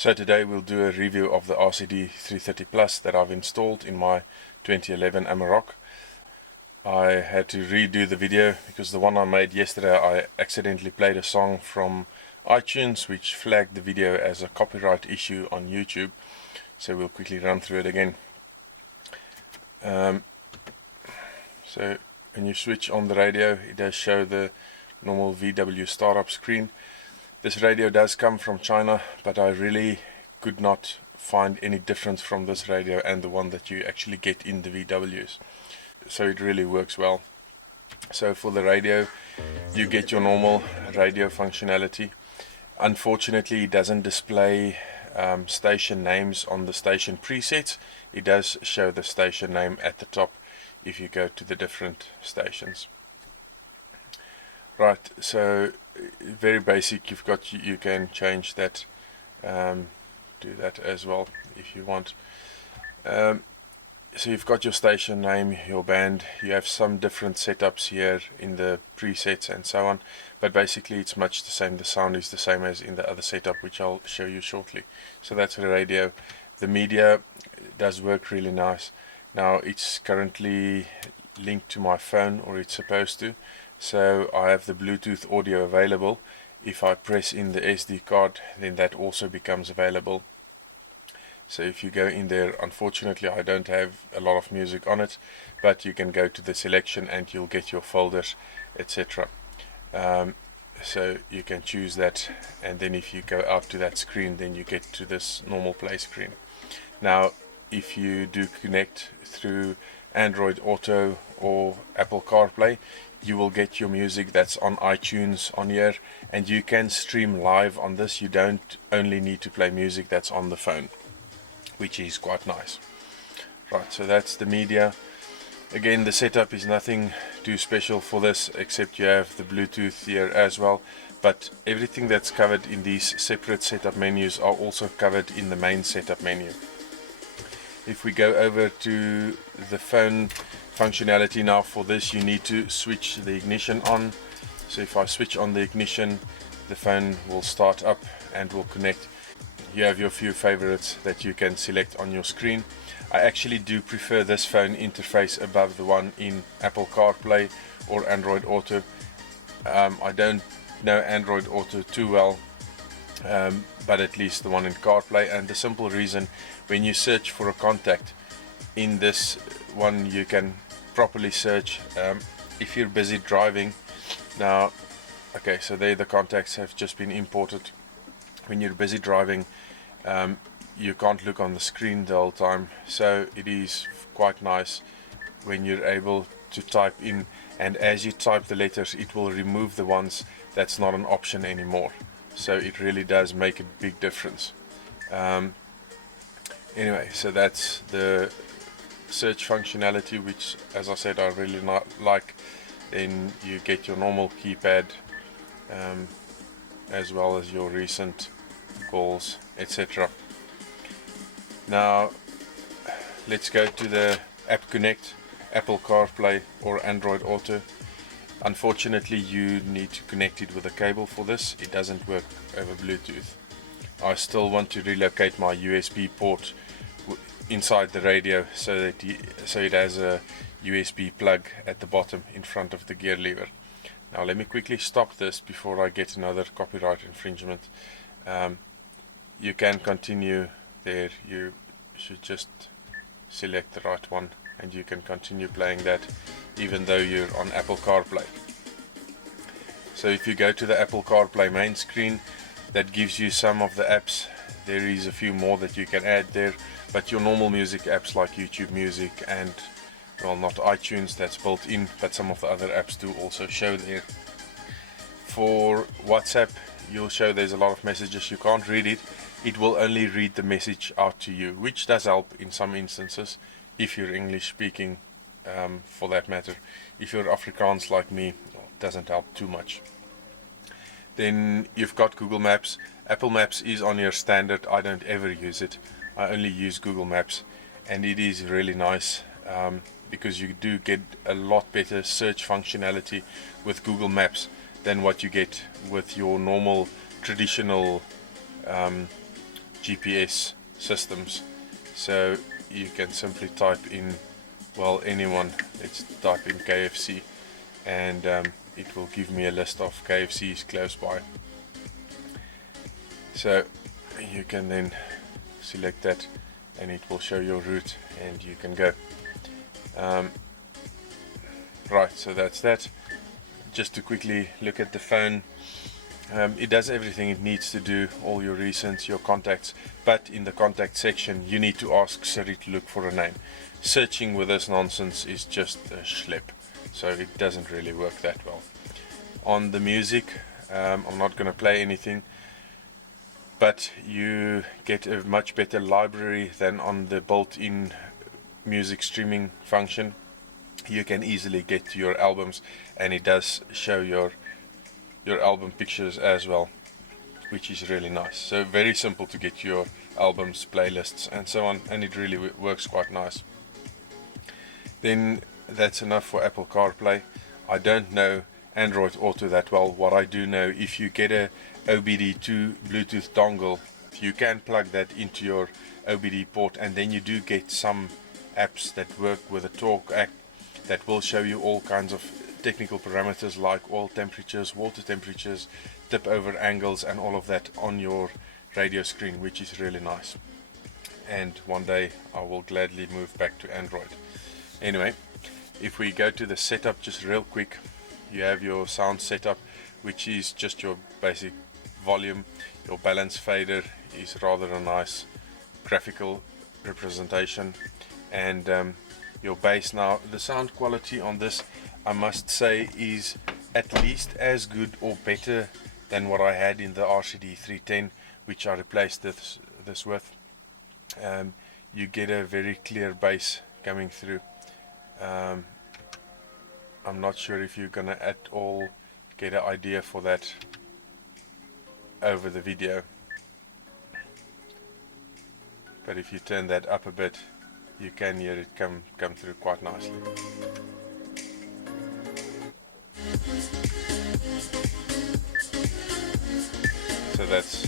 So today we'll do a review of the RCD330 Plus that I've installed in my 2011 Amarok. I had to redo the video because the one I made yesterday I accidentally played a song from iTunes which flagged the video as a copyright issue on YouTube. So we'll quickly run through it again. So when you switch on the radio, it does show the normal VW startup screen. This radio does come from China, but I really could not find any difference from this radio and the one that you actually get in the VWs. So it really works well. So for the radio, you get your normal radio functionality. Unfortunately, it doesn't display station names on the station presets. It does show the station name at the top if you go to the different stations. Right, so very basic. You can change that, do that as well if you want. So you've got your station name, your band. You have some different setups here in the presets and so on, but basically it's much the same. The sound is the same as in the other setup, which I'll show you shortly. So that's the radio. The media does work really nice. Now it's currently linked to my phone, or it's supposed to. So I have the Bluetooth audio available. If I press in the SD card, then that also becomes available. So if you go in there, unfortunately I don't have a lot of music on it, but you can go to the selection and you'll get your folders, etc. So you can choose that, and then if you go out to that screen, then you get to this normal play screen. Now if you do connect through Android Auto or Apple CarPlay, you will get your music that's on iTunes on here, and you can stream live on this. You don't only need to play music that's on the phone, which is quite nice. Right, so that's the media. Again, the setup is nothing too special for this, except you have the Bluetooth here as well, but everything that's covered in these separate setup menus are also covered in the main setup menu. If we go over to the phone functionality now, for this you need to switch the ignition on. So if I switch on the ignition, the phone will start up and will connect. You have your few favorites that you can select on your screen. I actually do prefer this phone interface above the one in Apple CarPlay or Android Auto. I don't know Android Auto too well, but at least the one in CarPlay, and the simple reason, when you search for a contact in this one, you can properly search. If you're busy driving now, okay, so there the contacts have just been imported. When you're busy driving, you can't look on the screen the whole time, so it is quite nice when you're able to type in, and as you type the letters it will remove the ones that's not an option anymore. So it really does make a big difference. Anyway, so that's the search functionality, which, as I said, I really like. Then you get your normal keypad, as well as your recent calls, etc. Now let's go to the App Connect, Apple CarPlay or Android Auto. Unfortunately, you need to connect it with a cable for this. It doesn't work over Bluetooth. I still want to relocate my USB port inside the radio so that it has a USB plug at the bottom in front of the gear lever. Now let me quickly stop this before I get another copyright infringement. You can continue there. You should just select the right one and you can continue playing that even though you're on Apple CarPlay. So if you go to the Apple CarPlay main screen, that gives you some of the apps. There is a few more that you can add there, but your normal music apps like YouTube Music and, well, not iTunes, that's built in, but some of the other apps do also show there. For WhatsApp, you'll show there's a lot of messages. You can't read it. It will only read the message out to you, which does help in some instances if you're English speaking, for that matter. If you're Afrikaans like me, it doesn't help too much. Then you've got Google Maps. Apple Maps is on your standard. I don't ever use it. I only use Google Maps, and it is really nice, because you do get a lot better search functionality with Google Maps than what you get with your normal traditional GPS systems. So you can simply type in, well, anyone, let's type in KFC, and it will give me a list of KFCs close by. So you can then select that and it will show your route and you can go. Right, so that's that. Just to quickly look at the phone, it does everything it needs to do, all your recents, your contacts, but in the contact section you need to ask Siri to look for a name. Searching with this nonsense is just a schlep, so it doesn't really work that well. On the music, I'm not going to play anything, but you get a much better library than on the built-in music streaming function. You can easily get to your albums, and it does show your album pictures as well, which is really nice. So very simple to get your albums, playlists and so on, and it really works quite nice. Then that's enough for Apple CarPlay. I don't know Android Auto that well. What I do know, if you get a OBD2 Bluetooth dongle, you can plug that into your OBD port, and then you do get some apps that work with a Talk app that will show you all kinds of technical parameters like oil temperatures, water temperatures, tip over angles and all of that on your radio screen, which is really nice. And one day I will gladly move back to Android. Anyway, if we go to the setup just real quick, you have your sound setup, which is just your basic volume. Your balance fader is rather a nice graphical representation, and your bass. Now the sound quality on this, I must say, is at least as good or better than what I had in the RCD330, which I replaced this with. You get a very clear bass coming through. I'm not sure if you're gonna at all get an idea for that over the video, but if you turn that up a bit, you can hear it come through quite nicely. So that's,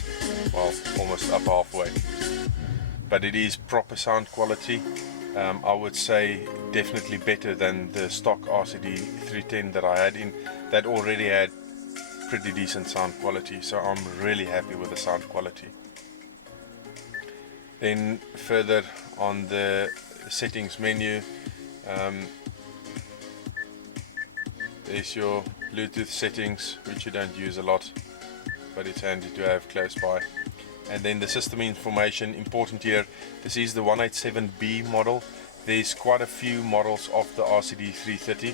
well, almost up halfway, but it is proper sound quality. I would say definitely better than the stock RCD330 that I had in, that already had pretty decent sound quality, so I'm really happy with the sound quality. Then further on the settings menu, there's your Bluetooth settings, which you don't use a lot, but it's handy to have close by. And then the system information, important here, this is the 187B model. There's quite a few models of the RCD330,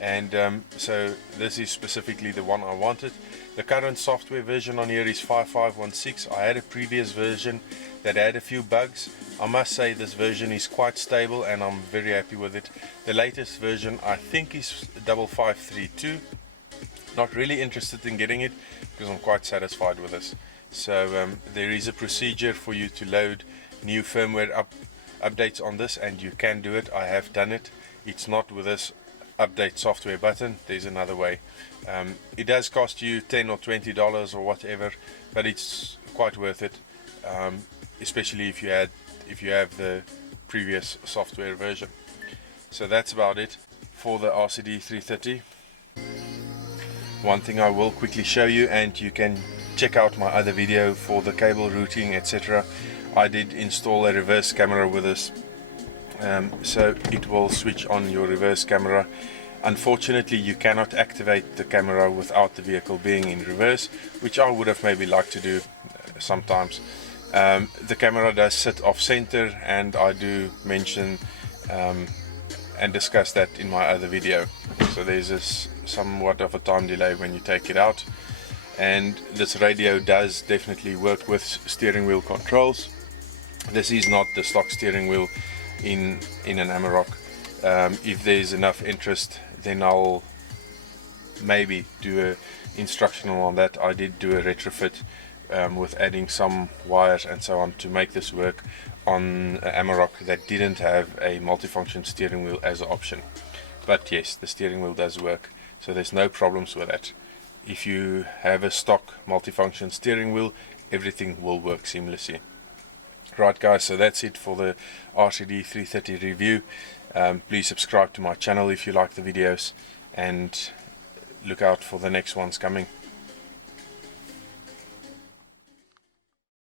and so this is specifically the one I wanted. The current software version on here is 5516. I had a previous version that had a few bugs. I must say this version is quite stable and I'm very happy with it. The latest version I think is 5532. Not really interested in getting it because I'm quite satisfied with this. So there is a procedure for you to load new firmware updates on this, and you can do it. I have done it. It's not with this update software button. There's another way. It does cost you $10 or $20 or whatever, but it's quite worth it, especially if you have the previous software version. So that's about it for the RCD330. One thing I will quickly show you, and you can check out my other video for the cable routing, etc. I did install a reverse camera with this, so it will switch on your reverse camera. Unfortunately, you cannot activate the camera without the vehicle being in reverse, which I would have maybe liked to do sometimes. The camera does sit off center, and I do mention and discuss that in my other video. So there's this somewhat of a time delay when you take it out. And this radio does definitely work with steering wheel controls. This is not the stock steering wheel in an Amarok. If there's enough interest, then I'll maybe do a instructional on that. I did do a retrofit with adding some wires and so on to make this work on an Amarok that didn't have a multifunction steering wheel as an option. But yes, the steering wheel does work, so there's no problems with that. If you have a stock multifunction steering wheel, everything will work seamlessly. Right guys, so that's it for the RCD330 review. Please subscribe to my channel if you like the videos, and look out for the next ones coming.